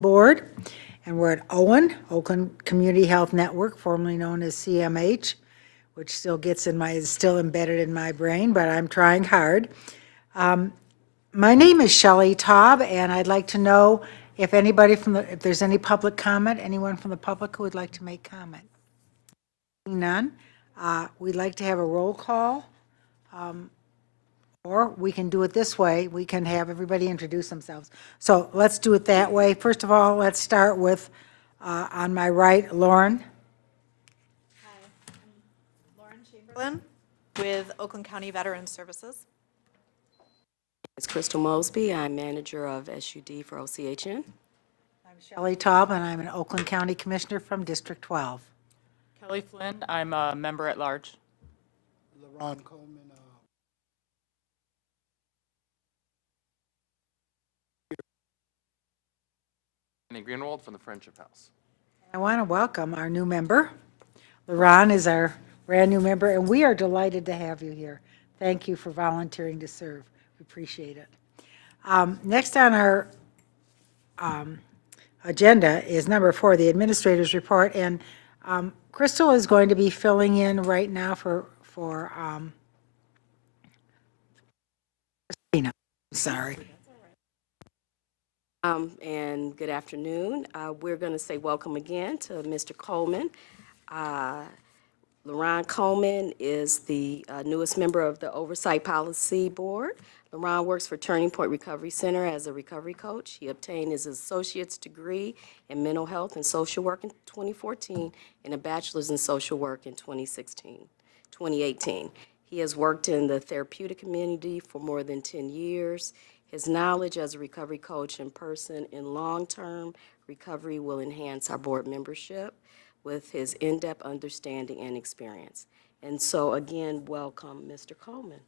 Board, and we're at OCHN, Oakland Community Health Network, formerly known as CMH, which still is still embedded in my brain, but I'm trying hard. My name is Shelley Taub, and I'd like to know if if there's any public comment, anyone from the public who would like to make comment. None. We'd like to have a roll call. Or we can do it this way. We can have everybody introduce themselves. So let's do it that way. First of all, let's start with, on my right, Lauren. Hi, I'm Lauren Chamberlain with Oakland County Veterans Services. It's Crystal Mosby. I'm manager of SUD for OCHN. I'm Shelley Taub, and I'm an Oakland County Commissioner from District 12. Kelly Flynn, I'm a member at large. Ron Coleman. Andy Greenwald from the Friendship House. I want to welcome our new member. LaRon is our brand new member, and we are delighted to have you here. Thank you for volunteering to serve. We appreciate it. Next on our agenda is number 4, the administrator's report, and Crystal is going to be filling in right now for Christina. Sorry. And good afternoon. We're going to say welcome again to Mr. Coleman. LaRon Coleman is the newest member of the Oversight Policy Board. LaRon works for Turning Point Recovery Center as a recovery coach. He obtained his associate's degree in mental health and social work in 2014 and a bachelor's in social work in 2018. He has worked in the therapeutic community for more than 10 years. His knowledge as a recovery coach and person in long-term recovery will enhance our board membership with his in-depth understanding and experience. And so, again, welcome, Mr. Coleman.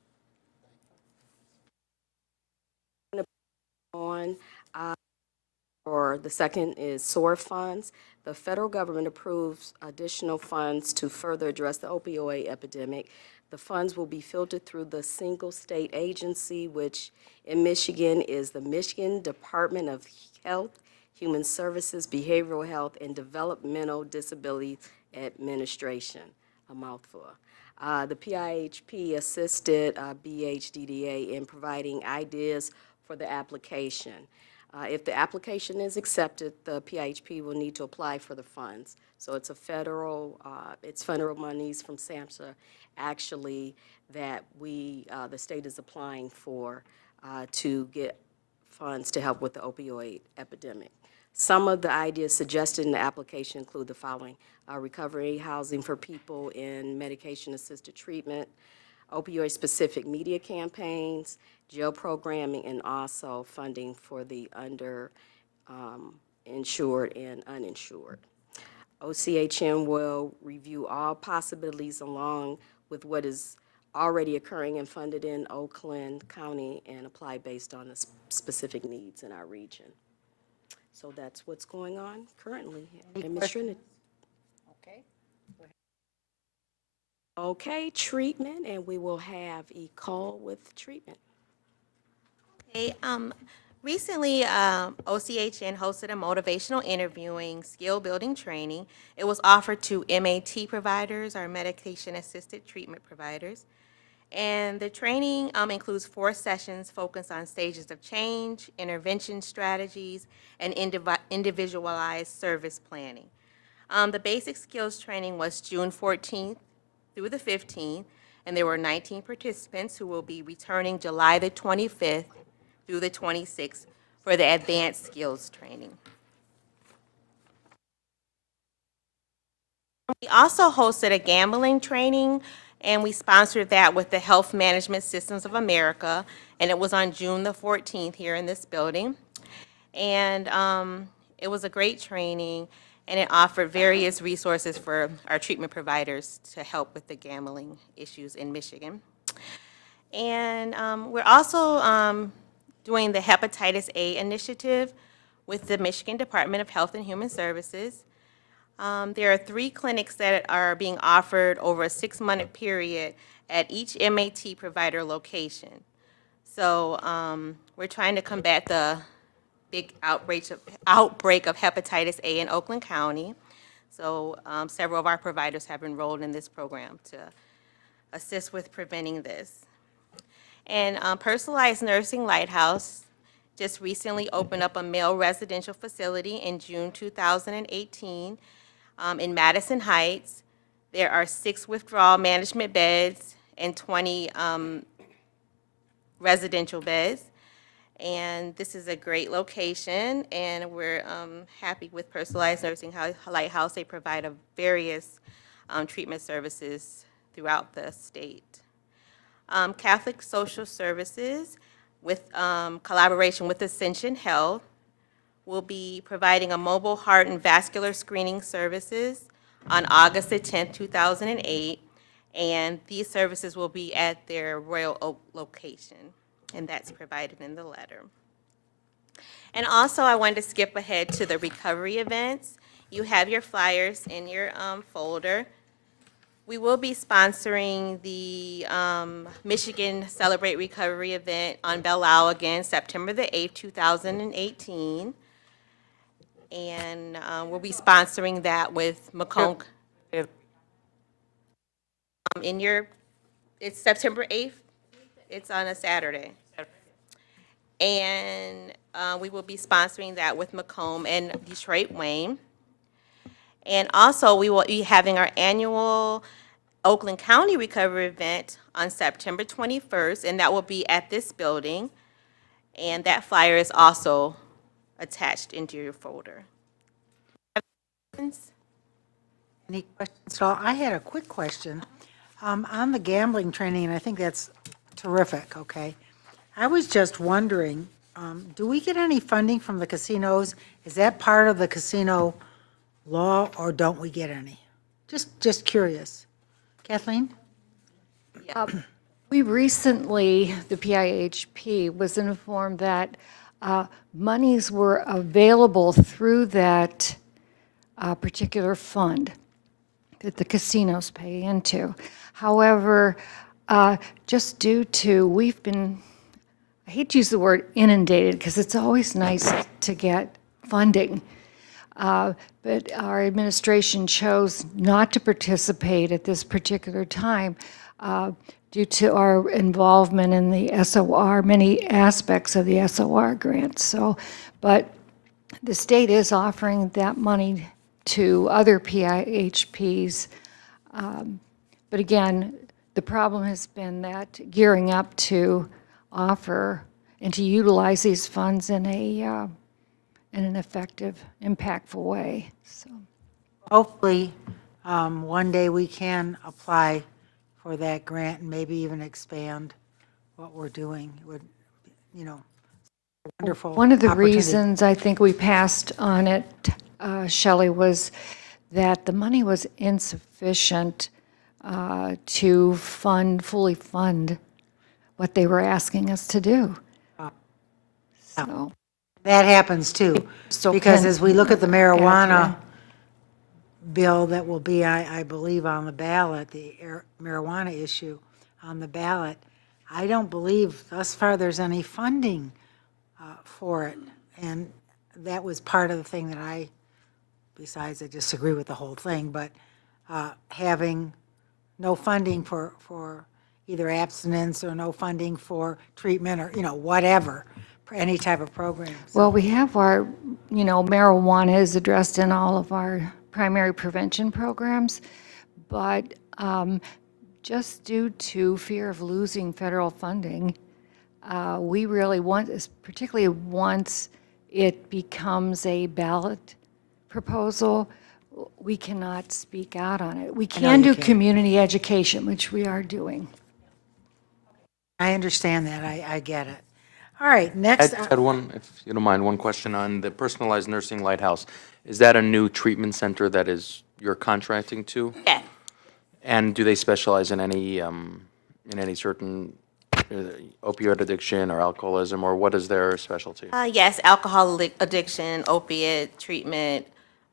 Or the second is SOAR funds. The federal government approves additional funds to further address the opioid epidemic. The funds will be filtered through the single state agency, which in Michigan is the Michigan Department of Health, Human Services, Behavioral Health, and Developmental Disability Administration, a mouthful. The PIHP assisted BHDDA in providing ideas for the application. If the application is accepted, the PIHP will need to apply for the funds. So it's federal monies from SAMHSA actually that the state is applying for to get funds to help with the opioid epidemic. Some of the ideas suggested in the application include the following: recovery housing for people in medication-assisted treatment, opioid-specific media campaigns, jail programming, and also funding for the insured and uninsured. OCHN will review all possibilities along with what is already occurring and funded in Oakland County and apply based on the specific needs in our region. So that's what's going on currently. Okay. Okay, treatment, and we will have a call with treatment. Okay, recently, OCHN hosted a motivational interviewing skill building training. It was offered to MAT providers, or medication-assisted treatment providers. And the training includes 4 sessions focused on stages of change, intervention strategies, and individualized service planning. The basic skills training was June 14th through the 15th, and there were 19 participants who will be returning July the 25th through the 26th for the advanced skills training. We also hosted a gambling training, and we sponsored that with the Health Management Systems of America, and it was on June the 14th here in this building. And it was a great training, and it offered various resources for our treatment providers to help with the gambling issues in Michigan. And we're also doing the Hepatitis A initiative with the Michigan Department of Health and Human Services. There are 3 clinics that are being offered over a 6-month period at each MAT provider location. So we're trying to combat the big outbreak of hepatitis A in Oakland County. So several of our providers have enrolled in this program to assist with preventing this. And Personalized Nursing Lighthouse just recently opened up a male residential facility in June 2018 in Madison Heights. There are 6 withdrawal management beds and 20 residential beds. And this is a great location, and we're happy with Personalized Nursing Lighthouse. They provide various treatment services throughout the state. Catholic Social Services, with collaboration with Ascension Health, will be providing a mobile heart and vascular screening services on August the 10th, 2008, and these services will be at their Royal Oak location, and that's provided in the letter. And also, I wanted to skip ahead to the recovery events. You have your flyers in your folder. We will be sponsoring the Michigan Celebrate Recovery event on Belle Isle again, September the 8th, 2018. And we'll be sponsoring that with Macomb. It's September 8th. It's on a Saturday. And we will be sponsoring that with Macomb and Detroit Wayne. And also, we will be having our annual Oakland County Recovery event on September 21st, and that will be at this building. And that flyer is also attached into your folder. Any questions at all? I had a quick question. On the gambling training, and I think that's terrific, okay? I was just wondering, do we get any funding from the casinos? Is that part of the casino law, or don't we get any? Just curious. Kathleen? We recently, the PIHP, was informed that monies were available through that particular fund that the casinos pay into. However, just due to, we've been, I hate to use the word inundated because it's always nice to get funding. But our administration chose not to participate at this particular time due to our involvement in the SOR, many aspects of the SOR grants. So, but the state is offering that money to other PIHPs. But again, the problem has been that gearing up to offer and to utilize these funds in an effective, impactful way. So Hopefully, one day we can apply for that grant and maybe even expand what we're doing. It would, wonderful one of the opportunity. reasons I think we passed on it, Shelley, was that the money was insufficient to fully fund what they were asking us to do. So, That happens too, So because can- as we look at the marijuana Gotcha. bill that will be, I believe, on the ballot, the marijuana issue on the ballot, I don't believe thus far there's any funding for it. And that was part of the thing that besides I disagree with the whole thing, but having no funding for either abstinence or no funding for treatment or, whatever, for any type of program. well, we have our, marijuana is addressed in all of our primary prevention programs, but just due to fear of losing federal funding, we really want, particularly once it becomes a ballot proposal, we cannot speak out on it. We can do can't. community education, which we are doing. I understand that, I get it. All right, next, I had one, if you don't mind, one question on the Personalized Nursing Lighthouse. Is that a new treatment center that you're contracting to? Yeah. And do they specialize in any certain opioid addiction or alcoholism, or what is their specialty? Yes, alcohol addiction, opiate treatment,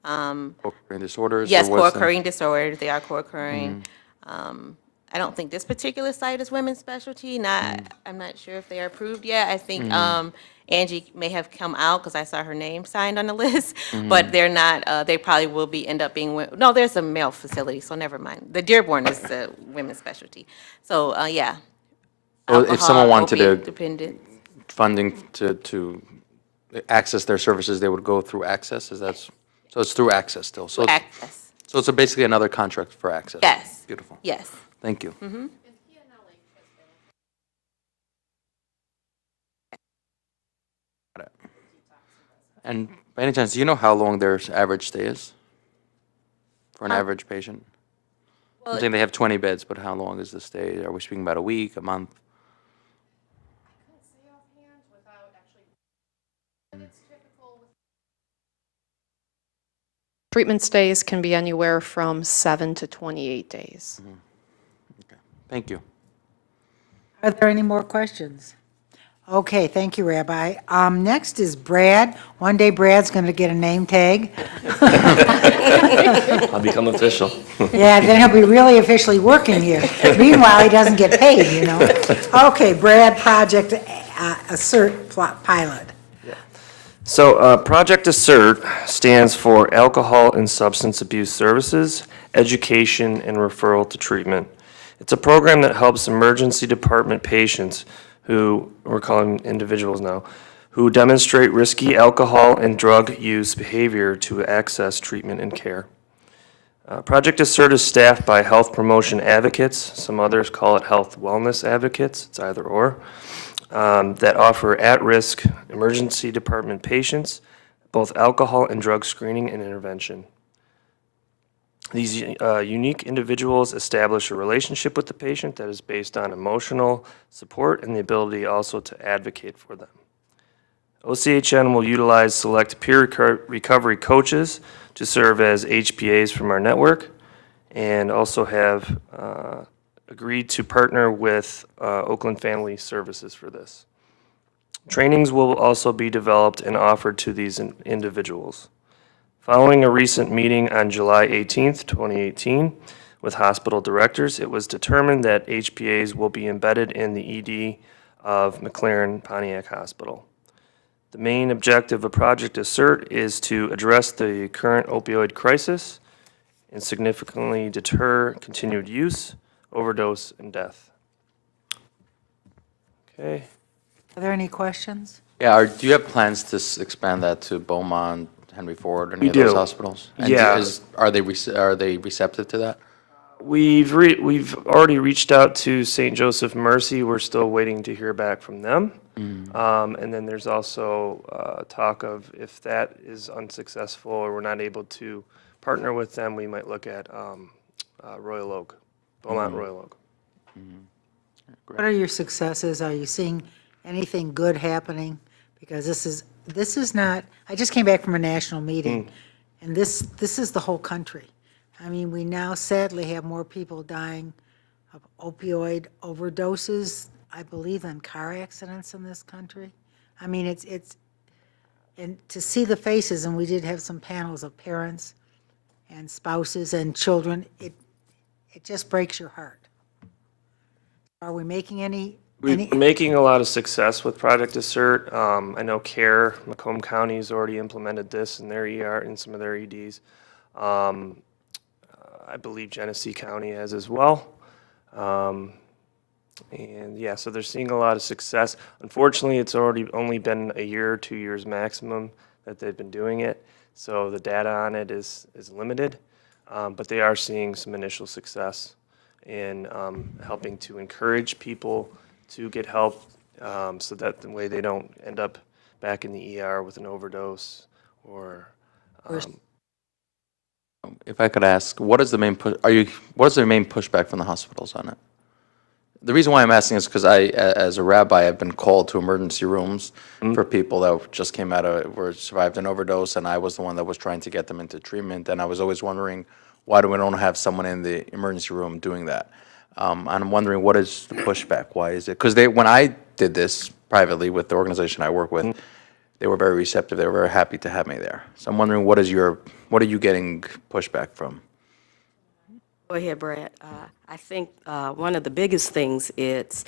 Co-occurring disorders? or yes, what's the- co-occurring disorders, they are co-occurring. I don't think this particular site is women's specialty. I'm not sure if they are approved yet. I think Angie may have come out because I saw her name signed on the list, but they're not. They probably will end up being. No, there's a male facility, so never mind. The Dearborn is the women's specialty. So yeah. Well, if someone Alcohol, wanted opiate to dependent. funding to access their services, they would go through Access, so it's through Access still? So Access. so it's basically another contract for Access? Yes. Beautiful. Yes. Thank you. Got it. And by any chance, do you know how long their average stay is for an average patient? I'm saying they have 20 beds, but how long is the stay? Are we speaking about a week, a month? Treatment stays can be anywhere from 7 to 28 days. Thank you. Are there any more questions? Okay, thank you, Rabbi. Next is Brad. One day Brad's going to get a name tag. I'll become official. Yeah, then he'll be really officially working here. Meanwhile, he doesn't get paid, you know. Okay, Brad, Project Assert Pilot. So Project Assert stands for Alcohol and Substance Abuse Services, Education, and Referral to Treatment. It's a program that helps emergency department patients who, we're calling individuals now, who demonstrate risky alcohol and drug use behavior to access treatment and care. Project Assert is staffed by health promotion advocates, some others call it health wellness advocates, it's either or, that offer at-risk emergency department patients both alcohol and drug screening and intervention. These unique individuals establish a relationship with the patient that is based on emotional support and the ability also to advocate for them. OCHN will utilize select peer recovery coaches to serve as HPAs from our network, and also have agreed to partner with Oakland Family Services for this. Trainings will also be developed and offered to these individuals. Following a recent meeting on July 18th, 2018, with hospital directors, it was determined that HPAs will be embedded in the ED of McLaren Pontiac Hospital. The main objective of Project Assert is to address the current opioid crisis and significantly deter continued use, overdose, and death. Okay. Are there any questions? Yeah, do you have plans to expand that to Beaumont, Henry Ford, any We of those do. hospitals? And Yeah. Are they receptive to that? We've already reached out to St. Joseph Mercy. We're still waiting to hear back from them. And then there's also talk of if that is unsuccessful or we're not able to partner with them, we might look at Royal Oak, Beaumont Royal Oak. What are your successes? Are you seeing anything good happening? Because this is not, I just came back from a national meeting, and this is the whole country. I mean, we now sadly have more people dying of opioid overdoses, I believe, than car accidents in this country. I mean, it's, and to see the faces, and we did have some panels of parents and spouses and children, it just breaks your heart. Are we making any? We're making a lot of success with Project Assert. I know CARE, Macomb County has already implemented this in their ER, in some of their EDs. I believe Genesee County has as well. And yeah, so they're seeing a lot of success. Unfortunately, it's only been a year or 2 years maximum that they've been doing it. So the data on it is limited, but they are seeing some initial success in helping to encourage people to get help, so that the way they don't end up back in the ER with an overdose or. If I could ask, what is the main pushback from the hospitals on it? The reason why I'm asking is because as a rabbi, I've been called to emergency rooms for people that just came out of, survived an overdose, and I was the one that was trying to get them into treatment, and I was always wondering, why do we don't have someone in the emergency room doing that? And I'm wondering, what is the pushback? Why is it? Because when I did this privately with the organization I work with, they were very receptive. They were very happy to have me there. So I'm wondering, what are you getting pushback from? Go ahead, Brad. I think one of the biggest things is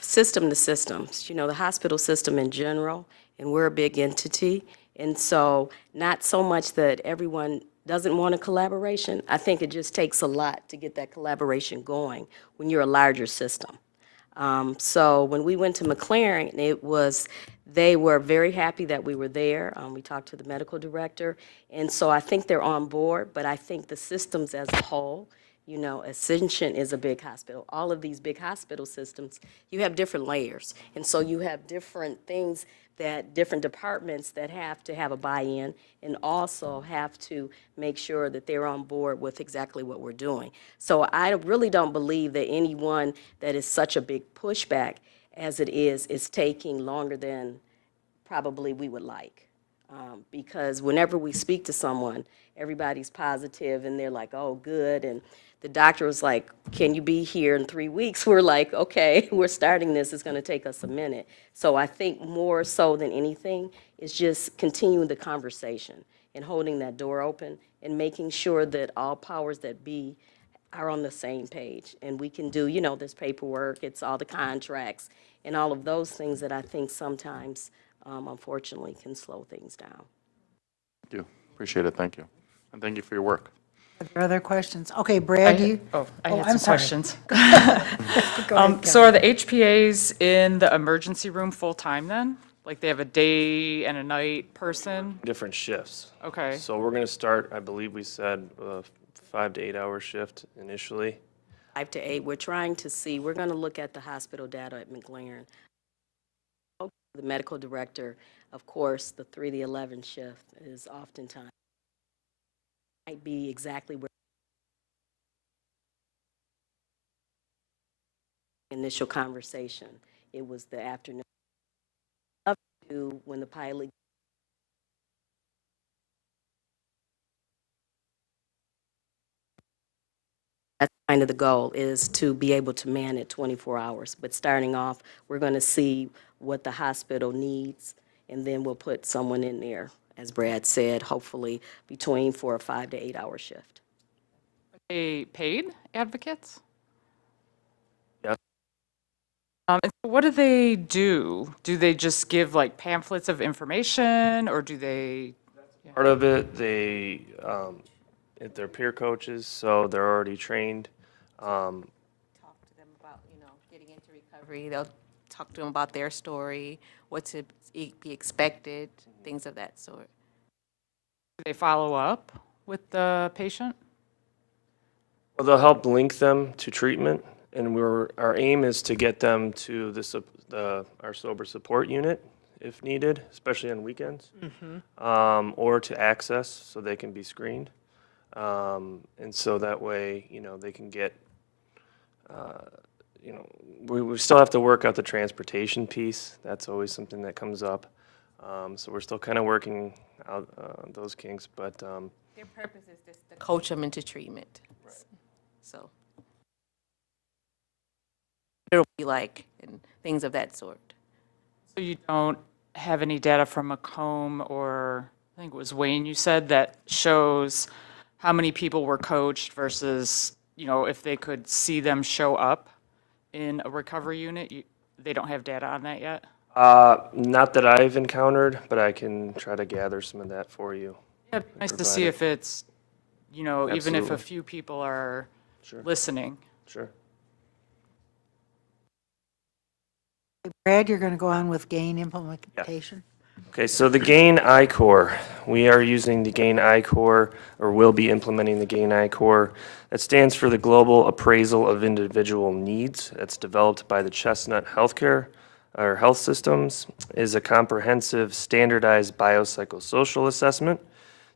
system to systems. You know, the hospital system in general, and we're a big entity, and so not so much that everyone doesn't want a collaboration. I think it just takes a lot to get that collaboration going when you're a larger system. So when we went to McLaren, they were very happy that we were there. We talked to the medical director, and so I think they're on board, but I think the systems as a whole, you know, Ascension is a big hospital. All of these big hospital systems, you have different layers, and so you have different things that different departments that have to have a buy-in and also have to make sure that they're on board with exactly what we're doing. So I really don't believe that anyone that is such a big pushback as it is taking longer than probably we would like. Because whenever we speak to someone, everybody's positive and they're like, oh, good. And the doctor was like, can you be here in 3 weeks? We're like, okay, we're starting this. It's going to take us a minute. So I think more so than anything is just continuing the conversation and holding that door open and making sure that all powers that be are on the same page. And we can do, you know, this paperwork, it's all the contracts and all of those things that I think sometimes, unfortunately, can slow things down. Thank you. Appreciate it. Thank you. And thank you for your work. Are there other questions? Okay, Brad, you? I Oh, had I'm some sorry. questions. Go ahead, So are the HPAs in the emergency room full-time then? Like they have a day and a night person? Different shifts. Okay. So we're going to start, I believe we said, 5 to 8 hour shift initially. 5 to 8, we're trying to see, we're going to look at the hospital data at McLaren. The medical director, of course, the 3 to 11 shift is oftentimes, might be exactly where initial conversation. It was the afternoon. Up to when the pilot that's kind of the goal, is to be able to man it 24 hours. But starting off, we're going to see what the hospital needs, and then we'll put someone in there, as Brad said, hopefully between 4 or 5 to 8 hour shift. Are they paid advocates? Yeah. And so what do they do? Do they just give like pamphlets of information or do they? Part of it, they're peer coaches, so they're already trained. Talk to them about, you know, getting into recovery. They'll talk to them about their story, what to be expected, things of that sort. Do they follow up with the patient? Well, they'll help link them to treatment, and our aim is to get them to our sober support unit if needed, especially on weekends, or to access so they can be screened. And so that way, you know, they can get, you know, we still have to work out the transportation piece. That's always something that comes up. So we're still kind of working out those kinks, but Their purpose is just to coach them into treatment. Right. So it'll be like, and things of that sort. So you don't have any data from Macomb or I think it was Wayne you said that shows how many people were coached versus, you know, if they could see them show up in a recovery unit? They don't have data on that yet? not that I've encountered, but I can try to gather some of that for you. Yeah, it'd be nice to see if it's, you know, even if a Absolutely. few people are Sure. listening. Sure. Brad, you're going to go on with GAIN implementation? Okay, so the GAIN I-Core, we are using the GAIN I-Core, or will be implementing the GAIN I-Core. That stands for the Global Appraisal of Individual Needs. That's developed by the Chestnut Healthcare, or Health Systems, is a comprehensive standardized biopsychosocial assessment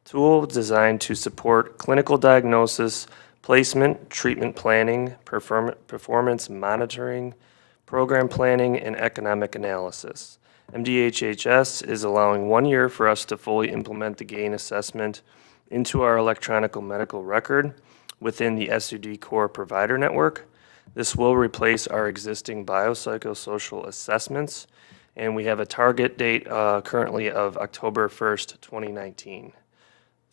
tool designed to support clinical diagnosis, placement, treatment planning, performance monitoring, program planning, and economic analysis. MDHHS is allowing 1 year for us to fully implement the GAIN assessment into our electronic medical record within the SUD core provider network. This will replace our existing biopsychosocial assessments, and we have a target date currently of October 1st, 2019.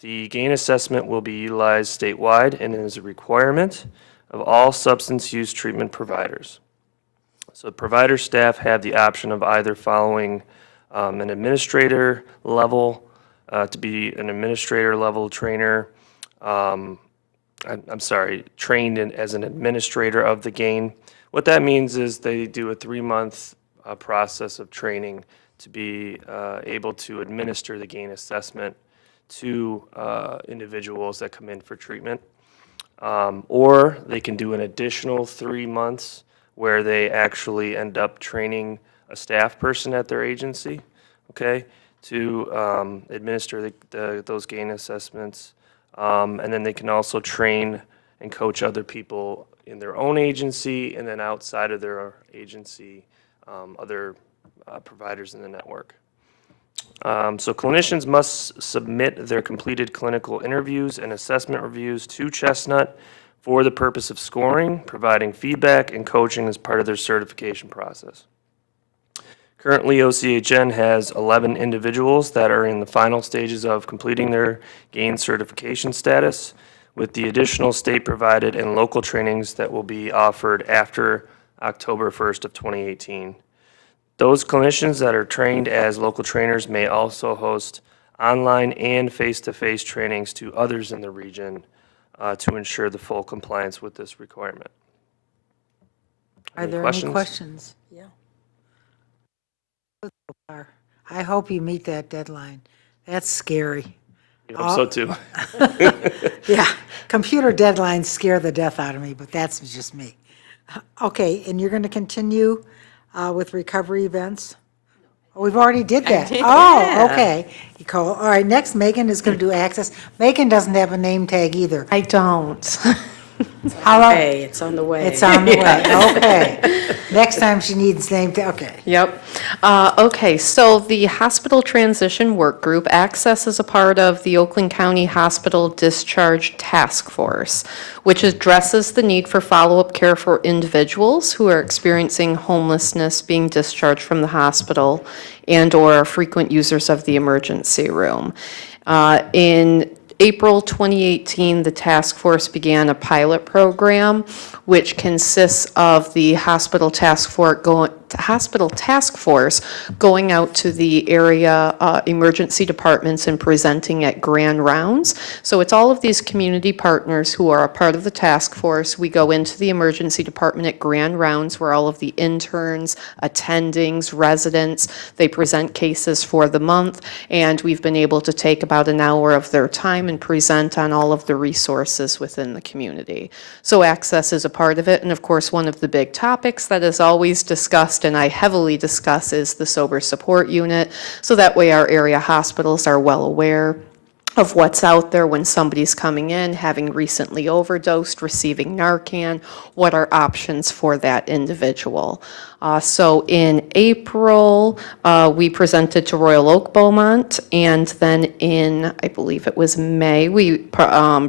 The GAIN assessment will be utilized statewide and is a requirement of all substance use treatment providers. So provider staff have the option of either following an administrator level to be an administrator level trainer. I'm sorry, trained as an administrator of the GAIN. What that means is they do a 3-month process of training to be able to administer the GAIN assessment to individuals that come in for treatment. Or they can do an additional 3 months where they actually end up training a staff person at their agency, okay, to administer those GAIN assessments. And then they can also train and coach other people in their own agency and then outside of their agency, other providers in the network. So clinicians must submit their completed clinical interviews and assessment reviews to Chestnut for the purpose of scoring, providing feedback, and coaching as part of their certification process. Currently, OCHN has 11 individuals that are in the final stages of completing their GAIN certification status, with the additional state-provided and local trainings that will be offered after October 1st of 2018. Those clinicians that are trained as local trainers may also host online and face-to-face trainings to others in the region to ensure the full compliance with this requirement. Are there any questions? Yeah. I hope you meet that deadline. That's scary. I hope so too. Yeah, computer deadlines scare the death out of me, but that's just me. Okay, and you're going to continue with recovery events? Oh, we've already did that. Oh, okay. Nicole. All right, next Megan is going to do access. Megan doesn't have a name tag either. I don't. How long? Hey, it's on the way. It's on the way, okay. Next time she needs name tag, okay. Yep. Okay, so the Hospital Transition Work Group, Access is a part of the Oakland County Hospital Discharge Task Force, which addresses the need for follow-up care for individuals who are experiencing homelessness, being discharged from the hospital, and/or frequent users of the emergency room. In April 2018, the task force began a pilot program which consists of the hospital task force going out to the area emergency departments and presenting at grand rounds. So it's all of these community partners who are a part of the task force. We go into the emergency department at grand rounds where all of the interns, attendings, residents, they present cases for the month, and we've been able to take about an hour of their time and present on all of the resources within the community. So access is a part of it, and of course one of the big topics that is always discussed and I heavily discuss is the sober support unit, so that way our area hospitals are well aware of what's out there when somebody's coming in, having recently overdosed, receiving Narcan, what are options for that individual. So in April, we presented to Royal Oak Beaumont, and then in, I believe it was May, we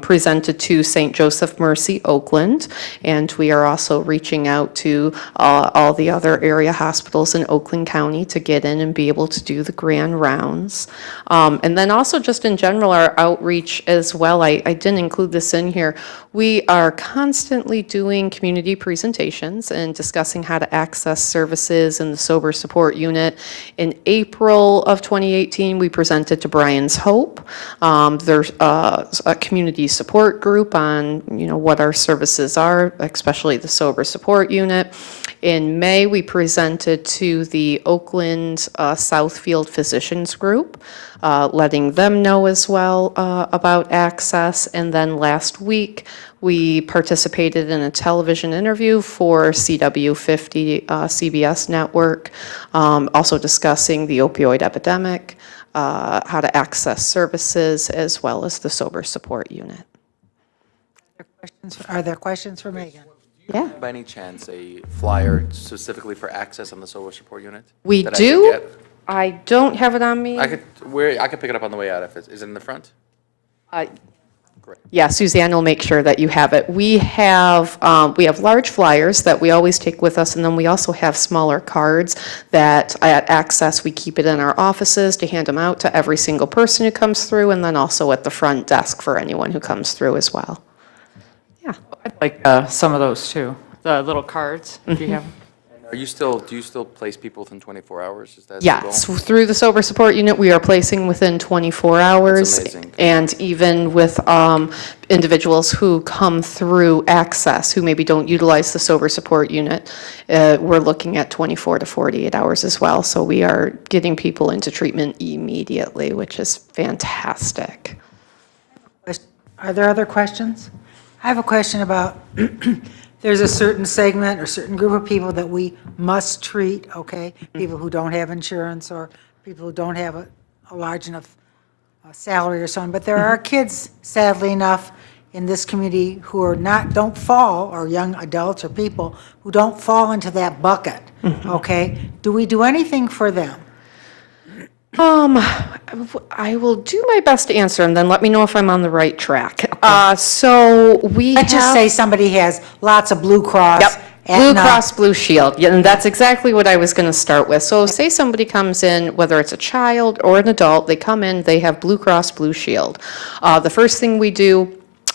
presented to St. Joseph Mercy, Oakland, and we are also reaching out to all the other area hospitals in Oakland County to get in and be able to do the grand rounds. And then also just in general, our outreach as well, I didn't include this in here, we are constantly doing community presentations and discussing how to access services in the sober support unit. In April of 2018, we presented to Brian's Hope. There's a community support group on, what our services are, especially the sober support unit. In May, we presented to the Oakland Southfield Physicians Group, letting them know as well about access. And then last week, we participated in a television interview for CW50 CBS network, also discussing the opioid epidemic, how to access services, as well as the sober support unit. Are there questions for Megan? Yeah. By any chance, a flyer specifically for access on the sober support unit? We that I could do. get? I don't have it on me. I could pick it up on the way out if is it in the front? Yeah, Suzanne will make sure that you have it. We have large flyers that we always take with us, and then we also have smaller cards that at Access, we keep it in our offices to hand them out to every single person who comes through, and then also at the front desk for anyone who comes through as well. Yeah. I'd like some of those too, the little cards, if you have them. Do you still place people within 24 hours? Is that the Yes, goal? through the Sober Support Unit, we are placing within 24 hours. amazing. And even with individuals who come through Access, who maybe don't utilize the Sober Support Unit, we're looking at 24 to 48 hours as well. So we are getting people into treatment immediately, which is fantastic. Are there other questions? I have a question about, there's a certain segment or certain group of people that we must treat, okay? People who don't have insurance or people who don't have a large enough salary or so on. But there are kids, sadly enough, in this community who are don't fall, or young adults or people who don't fall into that bucket, okay? Do we do anything for them? I will do my best to answer, and then let me know if I'm on the right track. So we Let's just have- say somebody has lots of Blue Cross. Yep, Blue Cross Blue Shield, yeah, and that's exactly what I was going to start with. So say somebody comes in, whether it's a child or an adult, they come in, they have Blue Cross Blue Shield. The first thing we do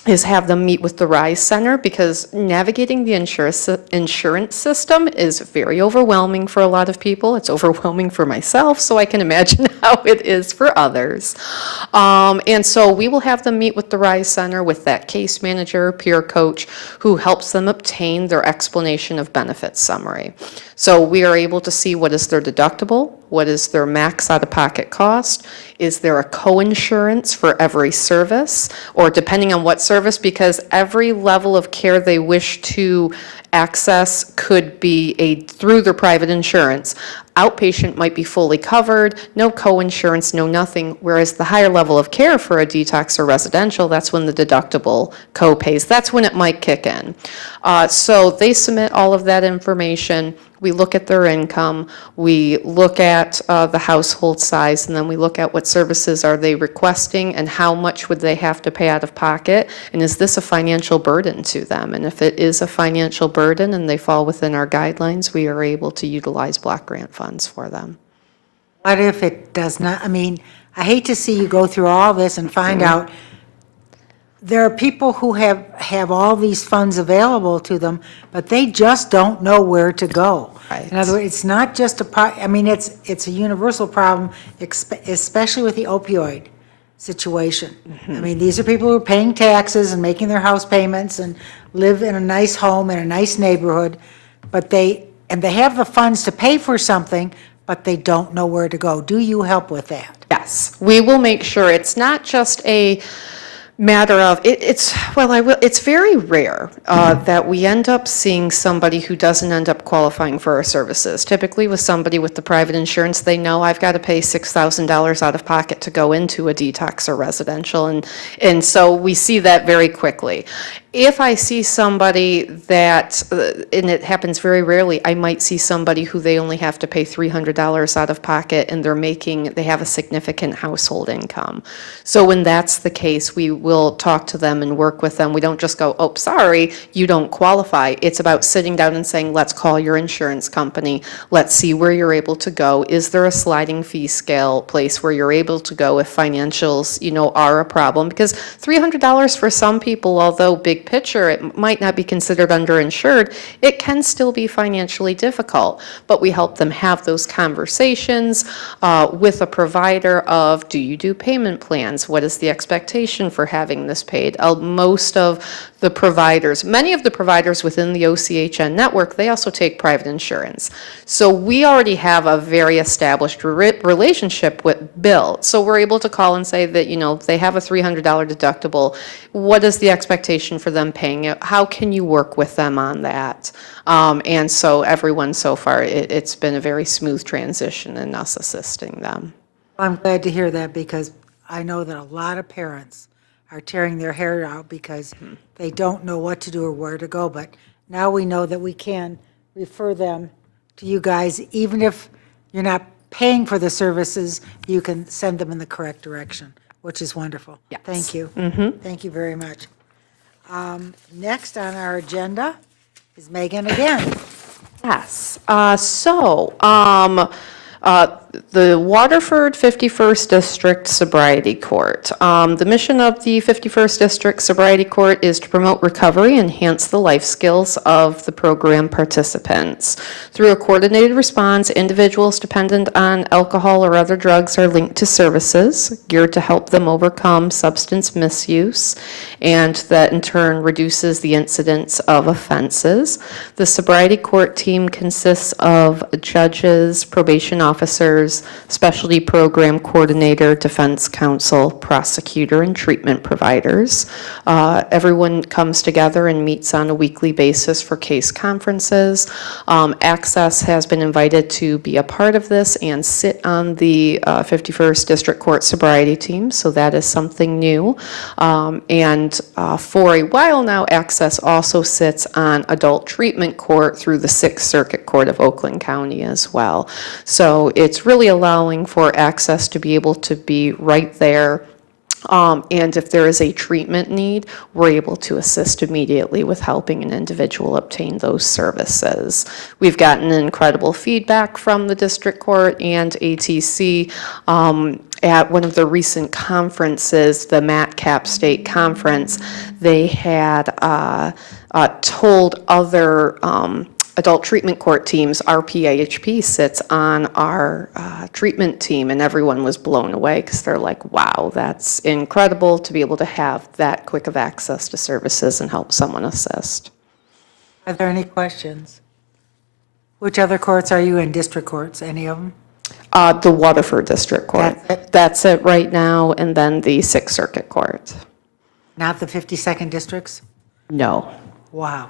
is have them meet with the RISE Center, because navigating the insurance system is very overwhelming for a lot of people. It's overwhelming for myself, so I can imagine how it is for others. And so we will have them meet with the RISE Center with that case manager, peer coach, who helps them obtain their explanation of benefits summary. So we are able to see what is their deductible, what is their max out-of-pocket cost, is there a co-insurance for every service, or depending on what service, because every level of care they wish to access could be through their private insurance. Outpatient might be fully covered, no co-insurance, no nothing, whereas the higher level of care for a detox or residential, that's when the deductible co-pays. That's when it might kick in. So they submit all of that information. We look at their income, we look at the household size, and then we look at what services are they requesting and how much would they have to pay out of pocket, and is this a financial burden to them? And if it is a financial burden and they fall within our guidelines, we are able to utilize block grant funds for them. What if it does not? I mean, I hate to see you go through all this and find out there are people who have all these funds available to them, but they just don't know where to go. Right. In other words, it's not just I mean, it's a universal problem, especially with the opioid situation. I mean, these are people who are paying taxes and making their house payments and live in a nice home in a nice neighborhood, but they have the funds to pay for something, but they don't know where to go. Do you help with that? Yes, we will make sure it's not just a matter of, it's very rare that we end up seeing somebody who doesn't end up qualifying for our services. Typically with somebody with the private insurance, they know I've got to pay $6,000 out of pocket to go into a detox or residential, and so we see that very quickly. If I see somebody that, and it happens very rarely, I might see somebody who they only have to pay $300 out of pocket and they have a significant household income. So when that's the case, we will talk to them and work with them. We don't just go, oh, sorry, you don't qualify. It's about sitting down and saying, let's call your insurance company. Let's see where you're able to go. Is there a sliding fee scale place where you're able to go if financials, are a problem? Because $300 for some people, although big picture, it might not be considered underinsured, it can still be financially difficult. But we help them have those conversations with a provider of, do you do payment plans? What is the expectation for having this paid? Most of the providers, many of the providers within the OCHN network, they also take private insurance. So we already have a very established relationship with Bill. So we're able to call and say that, they have a $300 deductible. What is the expectation for them paying it? How can you work with them on that? And so everyone so far, it's been a very smooth transition in us assisting them. I'm glad to hear that, because I know that a lot of parents are tearing their hair out because they don't know what to do or where to go. But now we know that we can refer them to you guys. Even if you're not paying for the services, you can send them in the correct direction. which is wonderful. Yes. Thank you. Thank you very much. Next on our agenda is Megan again. Yes. The Waterford 51st District Sobriety Court. The mission of the 51st District Sobriety Court is to promote recovery, enhance the life skills of the program participants. Through a coordinated response, individuals dependent on alcohol or other drugs are linked to services geared to help them overcome substance misuse, and that in turn reduces the incidence of offenses. The sobriety court team consists of judges, probation officers, specialty program coordinator, defense counsel, prosecutor, and treatment providers. Everyone comes together and meets on a weekly basis for case conferences. Access has been invited to be a part of this and sit on the 51st District Court sobriety team, so that is something new. For a while now, Access also sits on adult treatment court through the 6th Circuit Court of Oakland County as well. So it's really allowing for Access to be able to be right there. And if there is a treatment need, we're able to assist immediately with helping an individual obtain those services. We've gotten incredible feedback from the district court and ATC. At one of the recent conferences, the MatCap State Conference, they had told other adult treatment court teams, our PAHP sits on our treatment team, and everyone was blown away because they're like, wow, that's incredible to be able to have that quick of access to services and help someone assist. Are there any questions? Which other courts are you in? District courts, any of them? The Waterford District Court. That's it? That's it right now, and then the 6th Circuit Court. Not the 52nd districts? No. Wow.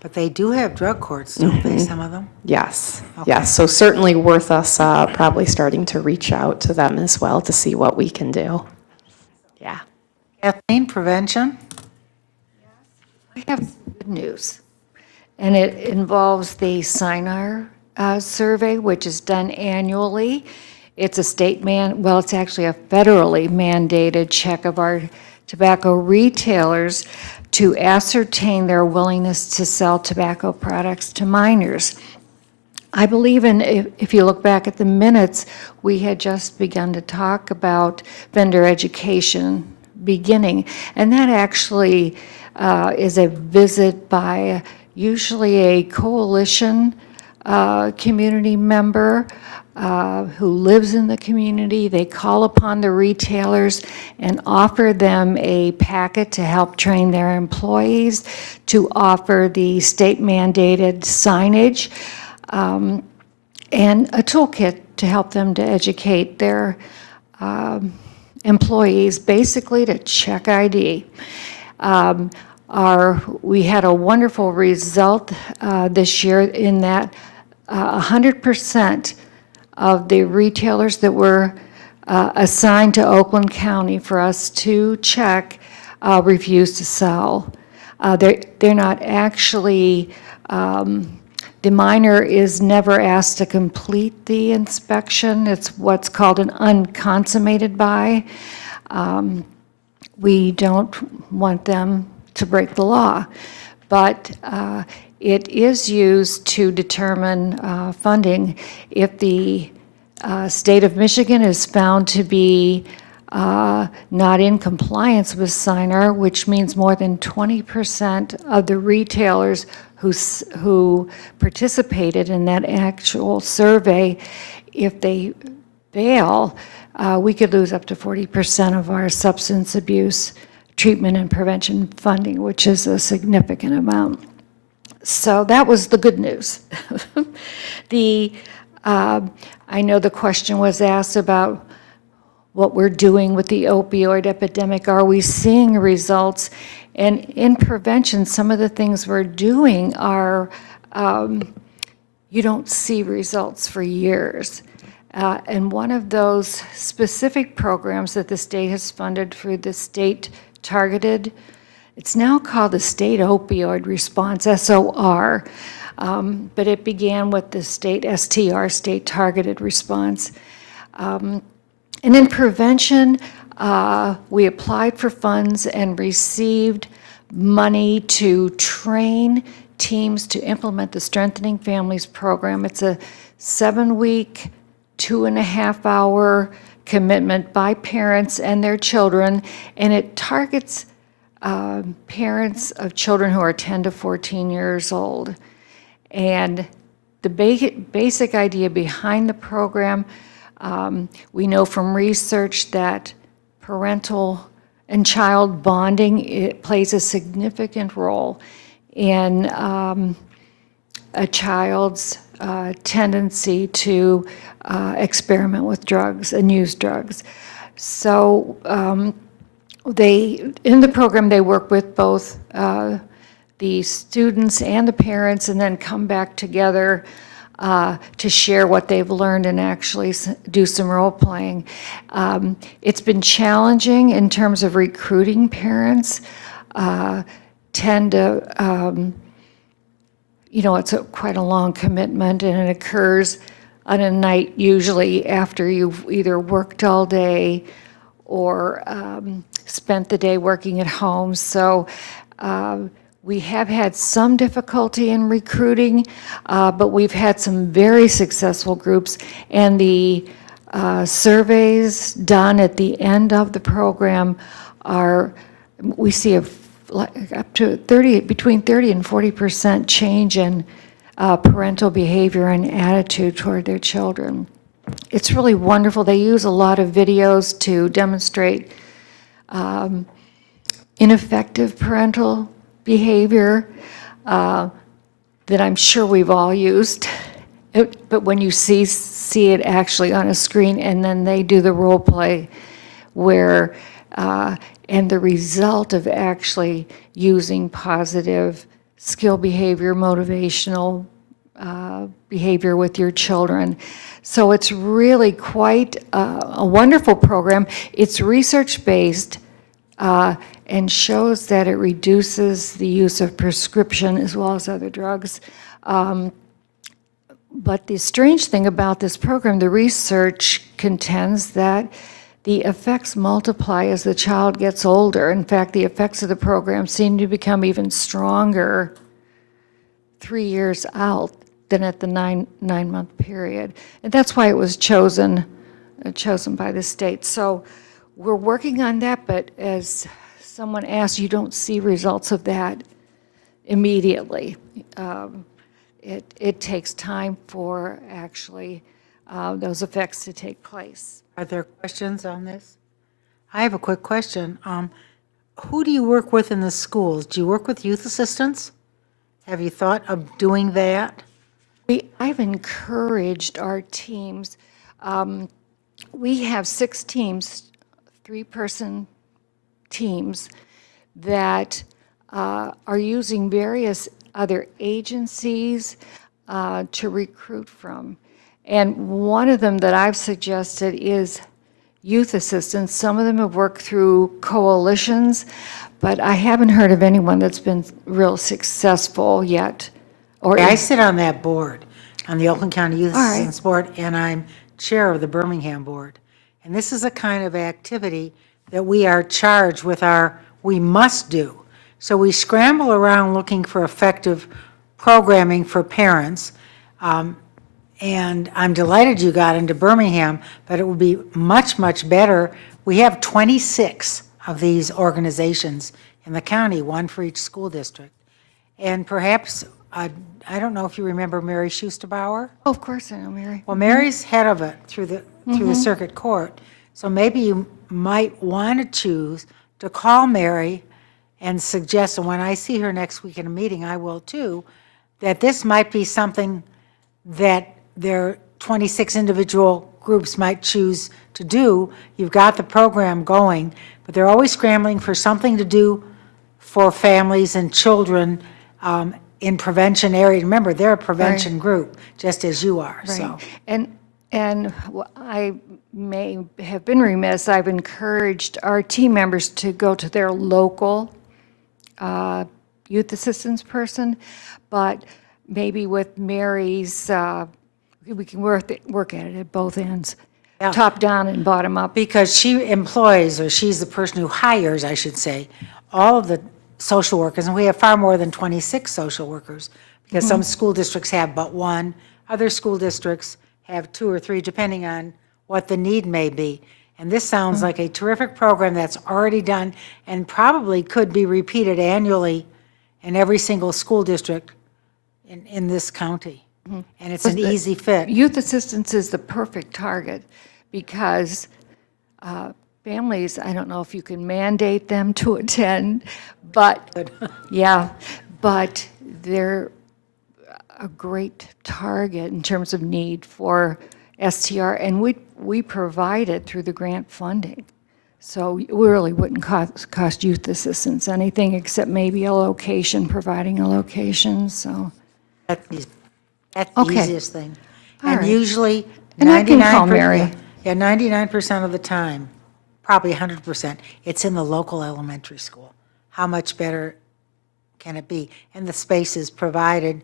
But they do have drug courts, don't they, some of them? Yes, Okay. yes. So certainly worth us probably starting to reach out to them as well to see what we can do. Yeah. Kathleen, prevention? I have some good news, and it involves the SINAR survey, which is done annually. It's a it's actually a federally mandated check of our tobacco retailers to ascertain their willingness to sell tobacco products to minors. I believe if you look back at the minutes, we had just begun to talk about vendor education beginning, and that actually is a visit by usually a coalition community member who lives in the community. They call upon the retailers and offer them a packet to help train their employees, to offer the state mandated signage, and a toolkit to help them to educate their employees, basically to check ID. We had a wonderful result this year in that 100% of the retailers that were assigned to Oakland County for us to check refused to sell. They're not actually, the minor is never asked to complete the inspection. It's what's called an unconsummated buy. We don't want them to break the law, but it is used to determine funding. If the state of Michigan is found to be not in compliance with SINAR, which means more than 20% of the retailers who participated in that actual survey, if they fail, we could lose up to 40% of our substance abuse treatment and prevention funding, which is a significant amount. So that was the good news. I know the question was asked about what we're doing with the opioid epidemic. Are we seeing results? And in prevention, some of the things we're doing are, you don't see results for years. And one of those specific programs that the state has funded through the state targeted, it's now called the State Opioid Response, SOR, but it began with the state STR, State Targeted Response. And in prevention, we applied for funds and received money to train teams to implement the Strengthening Families program. It's a 7-week, 2.5-hour commitment by parents and their children, and it targets parents of children who are 10 to 14 years old. And the basic idea behind the program, we know from research that parental and child bonding, it plays a significant role in a child's tendency to experiment with drugs and use drugs. So in the program, they work with both the students and the parents, and then come back together to share what they've learned and actually do some role playing. It's been challenging in terms of recruiting parents. Tend to, it's quite a long commitment, and it occurs on a night usually after you've either worked all day or spent the day working at home. So we have had some difficulty in recruiting, but we've had some very successful groups, and the surveys done at the end of the program we see up to between 30 and 40% change in parental behavior and attitude toward their children. It's really wonderful. They use a lot of videos to demonstrate ineffective parental behavior that I'm sure we've all used. But when you see it actually on a screen, and then they do the role play where, and the result of actually using positive skill behavior, motivational behavior with your children. So it's really quite a wonderful program. It's research-based and shows that it reduces the use of prescription as well as other drugs. But the strange thing about this program, the research contends that the effects multiply as the child gets older. In fact, the effects of the program seem to become even stronger 3 years out than at the nine-month period. And that's why it was chosen by the state. So we're working on that, but as someone asked, you don't see results of that immediately. It takes time for actually those effects to take place. Are there questions on this? I have a quick question. Who do you work with in the schools? Do you work with youth assistants? Have you thought of doing that? I've encouraged our teams. We have 6 teams, 3-person teams that are using various other agencies to recruit from. And one of them that I've suggested is youth assistants. Some of them have worked through coalitions, but I haven't heard of anyone that's been real successful yet. Or I sit on that board, on the Oakland County Youth All right. Assistance Board, and I'm chair of the Birmingham Board. And this is a kind of activity that we are charged with we must do. So we scramble around looking for effective programming for parents. And I'm delighted you got into Birmingham, but it would be much, much better. We have 26 of these organizations in the county, one for each school district. And perhaps, I don't know if you remember Mary Schusterbauer? Oh, of course I know, Mary. Well, Mary's head of it through the circuit court. So maybe you might want to choose to call Mary and suggest, and when I see her next week in a meeting, I will too, that this might be something that their 26 individual groups might choose to do. You've got the program going, but they're always scrambling for something to do for families and children in prevention area. Remember, they're a prevention group, just as you are, so. Right. And I may have been remiss, I've encouraged our team members to go to their local youth assistance person, but maybe with Mary's, we can work at it at both ends. Yeah. top down and bottom up. Because she employs, or she's the person who hires, I should say, all of the social workers, and we have far more than 26 social workers, because some school districts have but one, other school districts have 2 or 3, depending on what the need may be. And this sounds like a terrific program that's already done and probably could be repeated annually in every single school district in this county. And it's an easy fit. Youth assistance is the perfect target because families, I don't know if you can mandate them to attend, but, yeah, but they're a great target in terms of need for STR, and we provide it through the grant funding. So we really wouldn't cost youth assistance anything except maybe a location, providing a location, so. That's the Okay. easiest thing. All And right. usually, And I can 99%. call Mary. Yeah, 99% of the time, probably 100%, it's in the local elementary school. How much better can it be? And the space is provided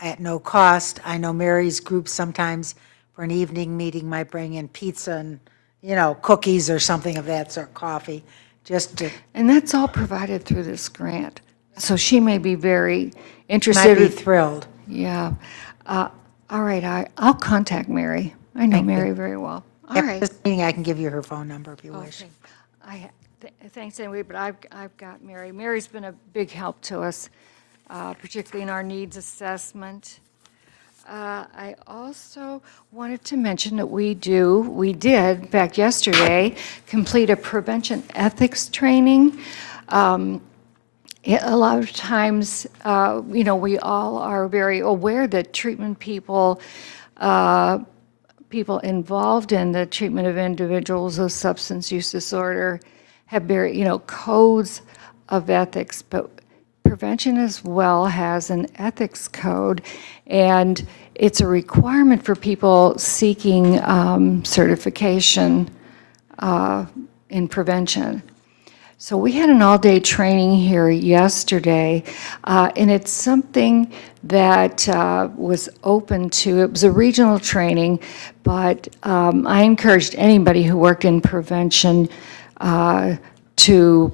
at no cost. I know Mary's group sometimes for an evening meeting might bring in pizza and, cookies or something of that sort, coffee, just to, And that's all provided through this grant. So she may be very might interested. be thrilled. Yeah. All right, I'll contact Mary. I know Mary very well. All After right. this meeting, I can give you her phone number if you wish. Okay. Thanks anyway, but I've got Mary. Mary's been a big help to us, particularly in our needs assessment. I also wanted to mention that we did, in fact, yesterday, complete a prevention ethics training. A lot of times, we all are very aware that treatment people involved in the treatment of individuals with substance use disorder have very, codes of ethics, but prevention as well has an ethics code, and it's a requirement for people seeking certification in prevention. So we had an all-day training here yesterday, and it's something that was open to, it was a regional training, but I encouraged anybody who worked in prevention to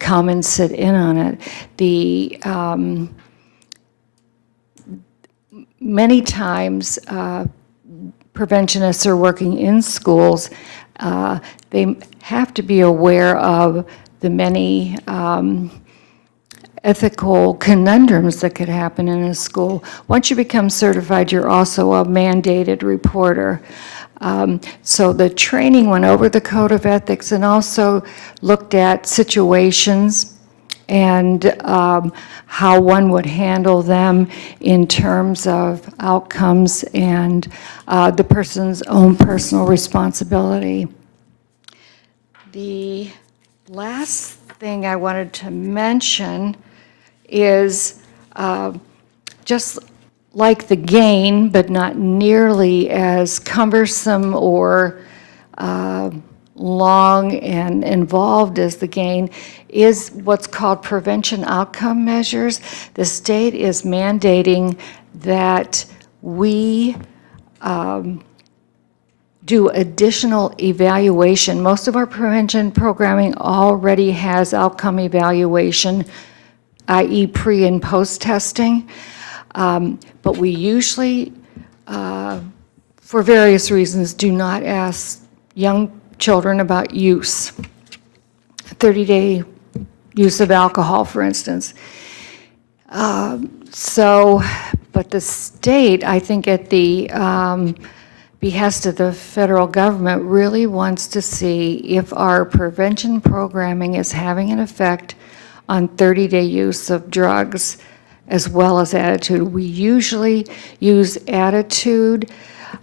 come and sit in on it. Many times, preventionists are working in schools. They have to be aware of the many ethical conundrums that could happen in a school. Once you become certified, you're also a mandated reporter. So the training went over the code of ethics and also looked at situations and how one would handle them in terms of outcomes and the person's own personal responsibility. The last thing I wanted to mention is just like the GAIN, but not nearly as cumbersome or long and involved as the GAIN, is what's called prevention outcome measures. The state is mandating that we do additional evaluation. Most of our prevention programming already has outcome evaluation, i.e. pre and post testing. But we usually, for various reasons, do not ask young children about use, 30-day use of alcohol, for instance. But the state, I think at the behest of the federal government, really wants to see if our prevention programming is having an effect on 30-day use of drugs as well as attitude. We usually use attitude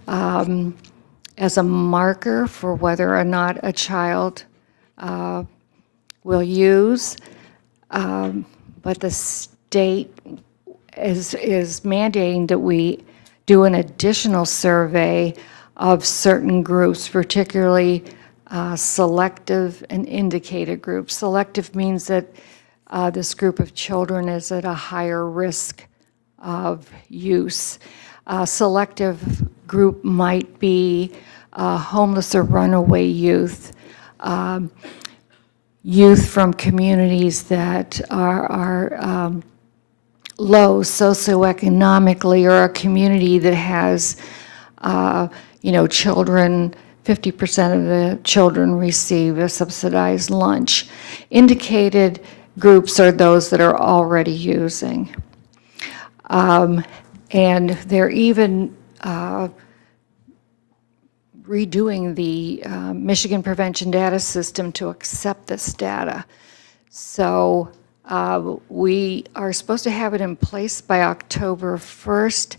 as a marker for whether or not a child will use, but the state is mandating that we do an additional survey of certain groups, particularly selective and indicated groups. Selective means that this group of children is at a higher risk of use. Selective group might be homeless or runaway youth, youth from communities that are low socioeconomically, or a community that has, children, 50% of the children receive a subsidized lunch. Indicated groups are those that are already using. And they're even redoing the Michigan Prevention Data System to accept this data. So we are supposed to have it in place by October 1st.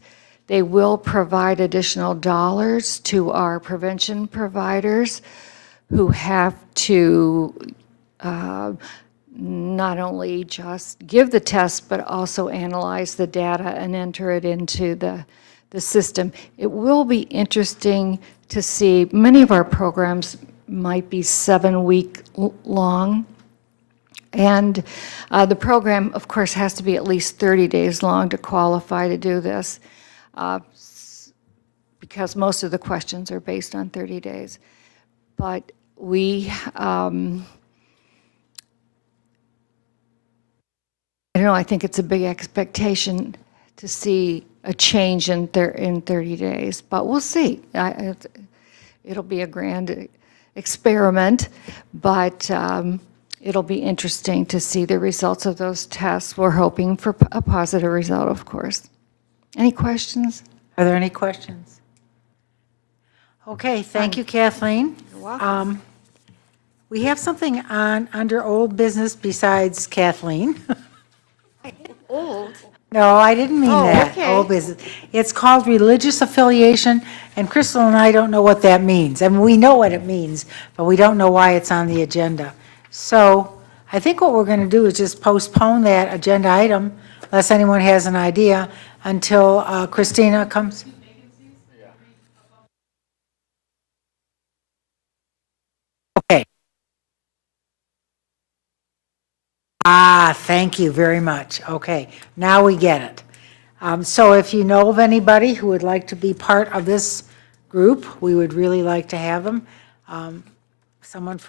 They will provide additional dollars to our prevention providers who have to not only just give the test, but also analyze the data and enter it into the system. It will be interesting to see, many of our programs might be 7-week long. And the program, of course, has to be at least 30 days long to qualify to do this, because most of the questions are based on 30 days. But we, I don't know, I think it's a big expectation to see a change in 30 days, but we'll see. It'll be a grand experiment, but it'll be interesting to see the results of those tests. We're hoping for a positive result, of course. Any questions? Are there any questions? Okay, thank you, Kathleen. You're welcome. We have something under old business besides Kathleen. Old. No, I didn't mean that. okay. Old business. It's called religious affiliation, and Crystal and I don't know what that means. I mean, we know what it means, but we don't know why it's on the agenda. So I think what we're going to do is just postpone that agenda item, unless anyone has an idea, until Christina comes. Okay. Thank you very much. Okay, now we get it. So if you know of anybody who would like to be part of this group, we would really like to have them. Someone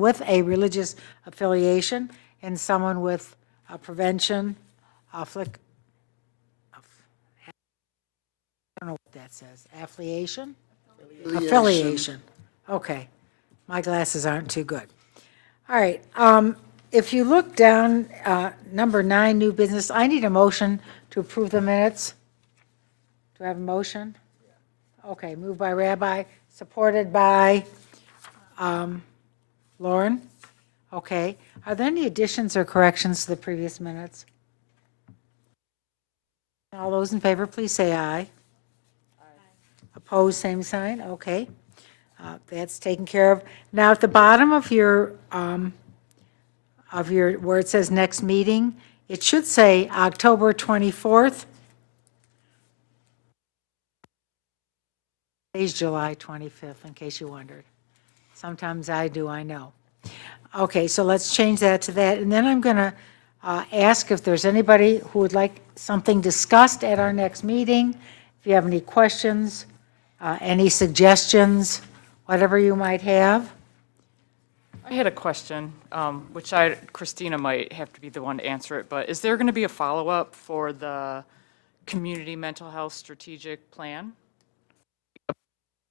with a religious affiliation, and someone with a prevention, I don't know what that says, affiliation? Affiliation. Okay, my glasses aren't too good. All right, if you look down, number 9, new business, I need a motion to approve the minutes. Do I have a motion? Okay, moved by Rabbi, supported by Lauren? Okay, are there any additions or corrections to the previous minutes? All those in favor, please say aye. Opposed, same sign, okay. That's taken care of. Now, at the bottom of your, where it says next meeting, it should say October 24th. Today's July 25th, in case you wondered. Sometimes I do, I know. Okay, so let's change that to that. And then I'm going to ask if there's anybody who would like something discussed at our next meeting. If you have any questions, any suggestions, whatever you might have. I had a question, which Christina might have to be the one to answer it, but is there going to be a follow-up for the community mental health strategic plan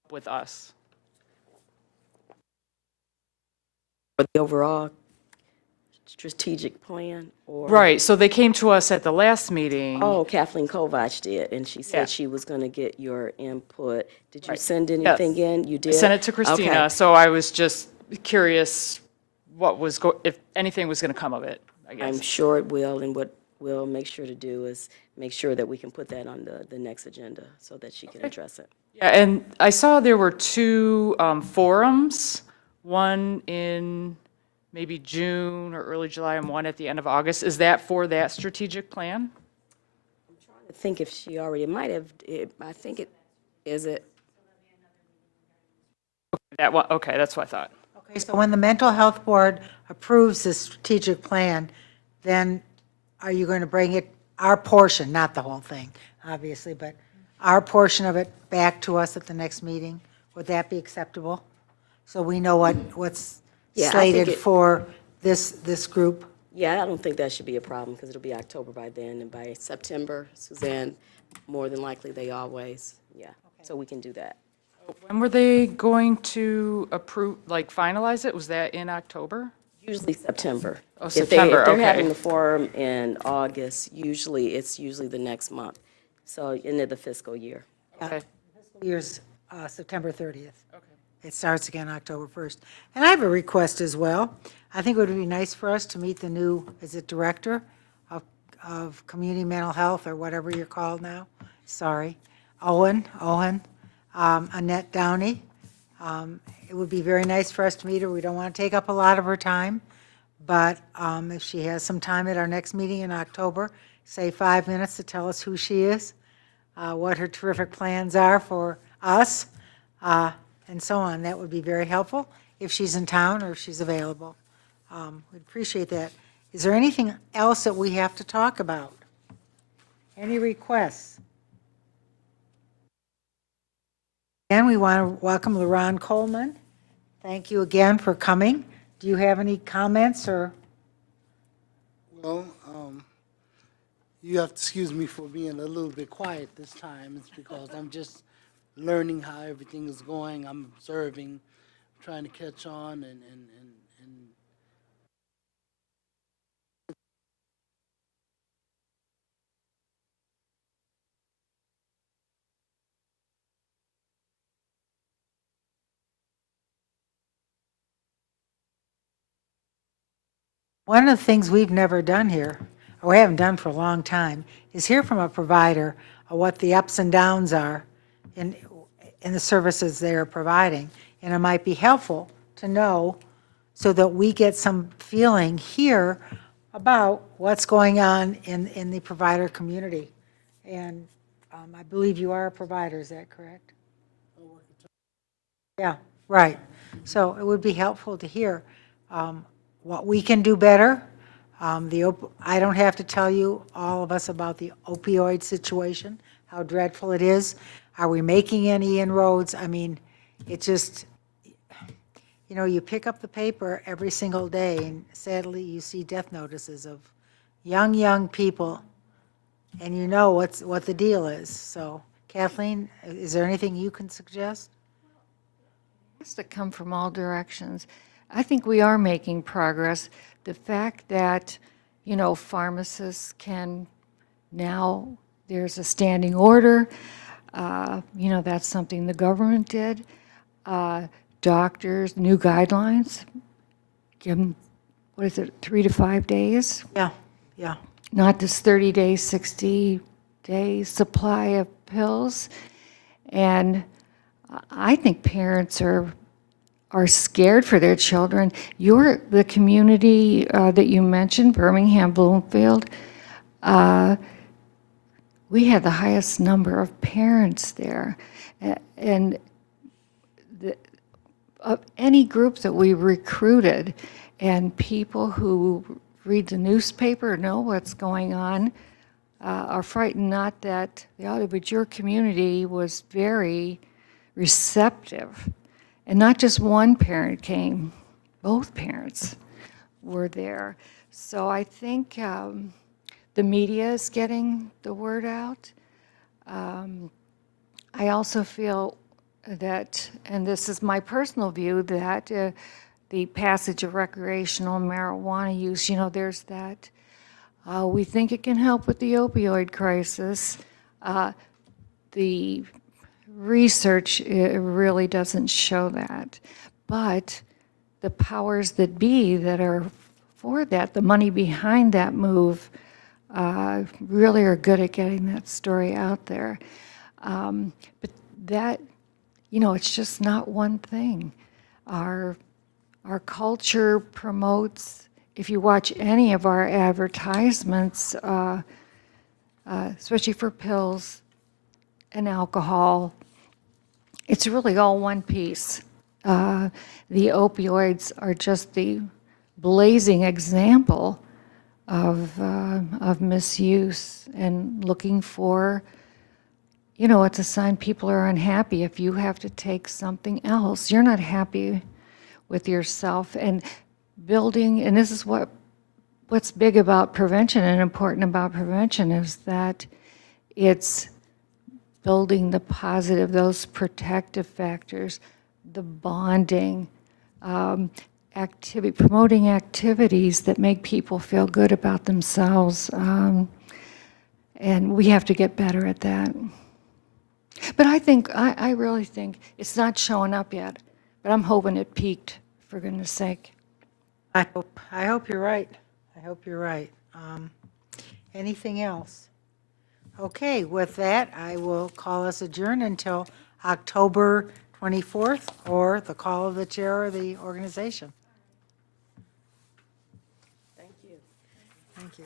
with us? For the overall strategic plan, or? Right, so they came to us at the last meeting. Oh, Kathleen Kovach did, and she Yeah. said she was going to get your input. Did you Right. send anything Yes. in? You I did? sent it to Christina, Okay. so I was just curious if anything was going to come of it, I guess. I'm sure it will, and what we'll make sure to do is make sure that we can put that on the next agenda so that she can address it. Yeah, and I saw there were 2 forums, one in maybe June or early July and one at the end of August. Is that for that strategic plan? I think if she already, it might have, I think it, is it? That one, okay, that's what I thought. Okay, so when the Mental Health Board approves the strategic plan, then are you going to bring it, our portion, not the whole thing, obviously, but our portion of it back to us at the next meeting. Would that be acceptable? So we know what's Yeah, I think slated it- for this group? Yeah, I don't think that should be a problem, because it'll be October by then, and by September, Suzanne, more than likely, they always, yeah, so we can do that. When were they going to approve, like finalize it? Was that in October? Usually September. Oh, If September, they're okay. having the forum in August, it's usually the next month, so end of the fiscal year. Okay. Year's September 30th. It starts again October 1st. And I have a request as well. I think it would be nice for us to meet the new, is it Director of Community Mental Health, or whatever you're called now? Sorry. Owen, Annette Downey. It would be very nice for us to meet her. We don't want to take up a lot of her time, but if she has some time at our next meeting in October, say 5 minutes to tell us who she is, what her terrific plans are for us, and so on. That would be very helpful if she's in town or if she's available. We'd appreciate that. Is there anything else that we have to talk about? Any requests? Again, we want to welcome LaRon Coleman. Thank you again for coming. Do you have any comments or? Well, you have to excuse me for being a little bit quiet this time. It's because I'm just learning how everything is going. I'm observing, trying to catch on, and One of the things we've never done here, or we haven't done for a long time, is hear from a provider of what the ups and downs are in the services they are providing. And it might be helpful to know so that we get some feeling here about what's going on in the provider community. And I believe you are a provider, is that correct? Yeah, right. So it would be helpful to hear what we can do better. I don't have to tell you, all of us, about the opioid situation, how dreadful it is. Are we making any inroads? I mean, it just, you pick up the paper every single day, and sadly, you see death notices of young people, and you know what the deal is. So, Kathleen, is there anything you can suggest? It has to come from all directions. I think we are making progress. The fact that, pharmacists can now, there's a standing order, that's something the government did. Doctors, new guidelines, give them, 3 to 5 days? Yeah. Not this 30-day, 60-day supply of pills. And I think parents are scared for their children. The community that you mentioned, Birmingham, Bloomfield, we had the highest number of parents there. And of any group that we recruited, and people who read the newspaper, know what's going on, are frightened. Not that the other, but your community was very receptive. And not just one parent came, both parents were there. So I think the media is getting the word out. I also feel that, and this is my personal view, that the passage of recreational marijuana use, there's that, we think it can help with the opioid crisis. The research really doesn't show that. But the powers that be that are for that, the money behind that move, really are good at getting that story out there. But that, it's just not one thing. Our culture promotes, if you watch any of our advertisements, especially for pills and alcohol, it's really all one piece. The opioids are just the blazing example of misuse and looking for, you know, it's a sign people are unhappy. If you have to take something else, you're not happy with yourself. And building, and this is what's big about prevention and important about prevention is that it's building the positive, those protective factors, the bonding, promoting activities that make people feel good about themselves. And we have to get better at that. But I really think it's not showing up yet, but I'm hoping it peaked, for goodness sake. I hope you're right. I hope you're right. Anything else? Okay, with that, I will call us adjourned until October 24th, or the call of the chair of the organization. Thank you. Thank you.